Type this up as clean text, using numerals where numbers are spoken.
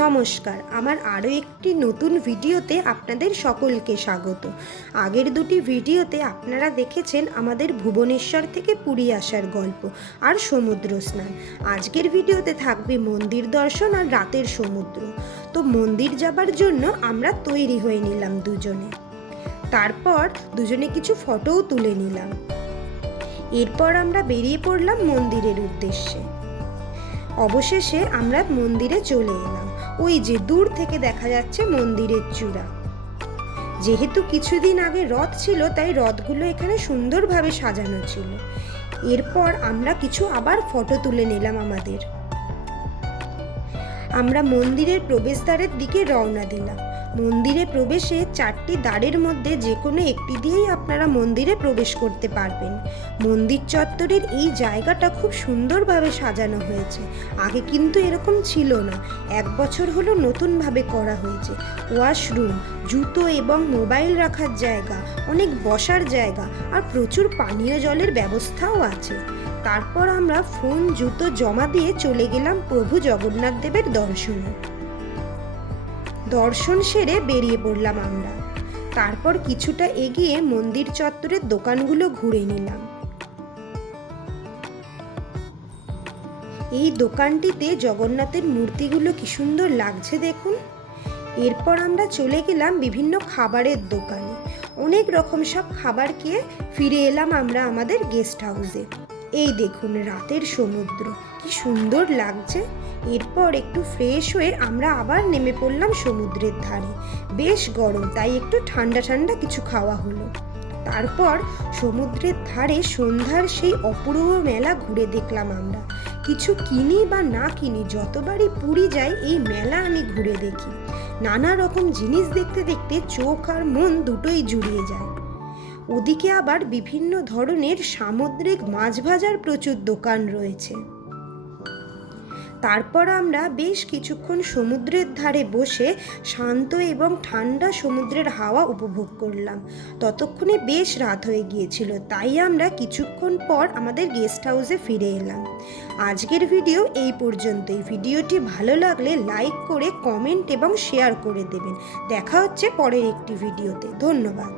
নমস্কার, আমার আরও একটি নতুন ভিডিওতে আপনাদের সকলকে স্বাগত। আগের দুটি ভিডিওতে আপনারা দেখেছেন আমাদের ভুবনেশ্বর থেকে পুরী আসার গল্প আর সমুদ্র স্নান। আজকের ভিডিওতে থাকবে মন্দির দর্শন আর রাতের সমুদ্র। তো মন্দির যাবার জন্য আমরা তৈরি হয়ে নিলাম দুজনে। তারপর দুজনে কিছু ফটোও তুলে নিলাম। এরপর আমরা বেরিয়ে পড়লাম মন্দিরের উদ্দেশ্যে। অবশেষে আমরা মন্দিরে চলে এলাম। ওই যে দূর থেকে দেখা যাচ্ছে মন্দিরের চূড়া। যেহেতু কিছুদিন আগে রথ ছিল, তাই রথগুলো এখানে সুন্দরভাবে সাজানো ছিল। এরপর আমরা কিছু আবার ফটো তুলে নিলাম আমাদের। আমরা মন্দিরের প্রবেশদ্বারের দিকে রওনা দিলাম। মন্দিরে প্রবেশে 4টি দ্বারের মধ্যে যে কোনো একটি দিয়েই আপনারা মন্দিরে প্রবেশ করতে পারবেন। মন্দির চত্বরের এই জায়গাটা খুব সুন্দরভাবে সাজানো হয়েছে। আগে কিন্তু এরকম ছিল না, 1 বছর হলো নতুনভাবে করা হয়েছে। ওয়াশরুম, জুতো এবং মোবাইল রাখার জায়গা, অনেক বসার জায়গা আর প্রচুর পানীয় জলের ব্যবস্থাও আছে। তারপর আমরা ফোন জুতো জমা দিয়ে চলে গেলাম প্রভু জগন্নাথ দেবের দর্শনে। দর্শন সেরে বেরিয়ে পড়লাম আমরা। তারপর কিছুটা এগিয়ে মন্দির চত্বরের দোকানগুলো ঘুরে নিলাম। এই দোকানটিতে জগন্নাথের মূর্তিগুলো কি সুন্দর লাগছে দেখুন। এরপর আমরা চলে গেলাম বিভিন্ন খাবারের দোকানে। অনেক রকম সব খাবার খেয়ে ফিরে এলাম আমরা আমাদের গেস্ট হাউসে। এই দেখুন রাতের সমুদ্র কি সুন্দর লাগছে। এরপর একটু ফ্রেশ হয়ে আমরা আবার নেমে পড়লাম সমুদ্রের ধারে। বেশ গরম, তাই একটু ঠান্ডা ঠান্ডা কিছু খাওয়া হলো। তারপর সমুদ্রের ধারে সন্ধ্যার সেই অপূর্ব মেলা ঘুরে দেখলাম আমরা। কিছু কিনি বা না কিনি, যতবারই পুরী যাই এই মেলা আমি ঘুরে দেখি। নানা রকম জিনিস দেখতে দেখতে চোখ আর মন দুটোই জুড়িয়ে যায়। ওদিকে আবার বিভিন্ন ধরনের সামুদ্রিক মাছ ভাজার প্রচুর দোকান রয়েছে। তারপর আমরা বেশ কিছুক্ষণ সমুদ্রের ধারে বসে শান্ত এবং ঠান্ডা সমুদ্রের হাওয়া উপভোগ করলাম। ততক্ষণে বেশ রাত হয়ে গিয়েছিল, তাই আমরা কিছুক্ষণ পর আমাদের গেস্ট হাউসে ফিরে এলাম। আজকের ভিডিও এই পর্যন্তই। ভিডিওটি ভালো লাগলে লাইক করে কমেন্ট এবং শেয়ার করে দেবেন। দেখা হচ্ছে পরের একটি ভিডিওতে। ধন্যবাদ।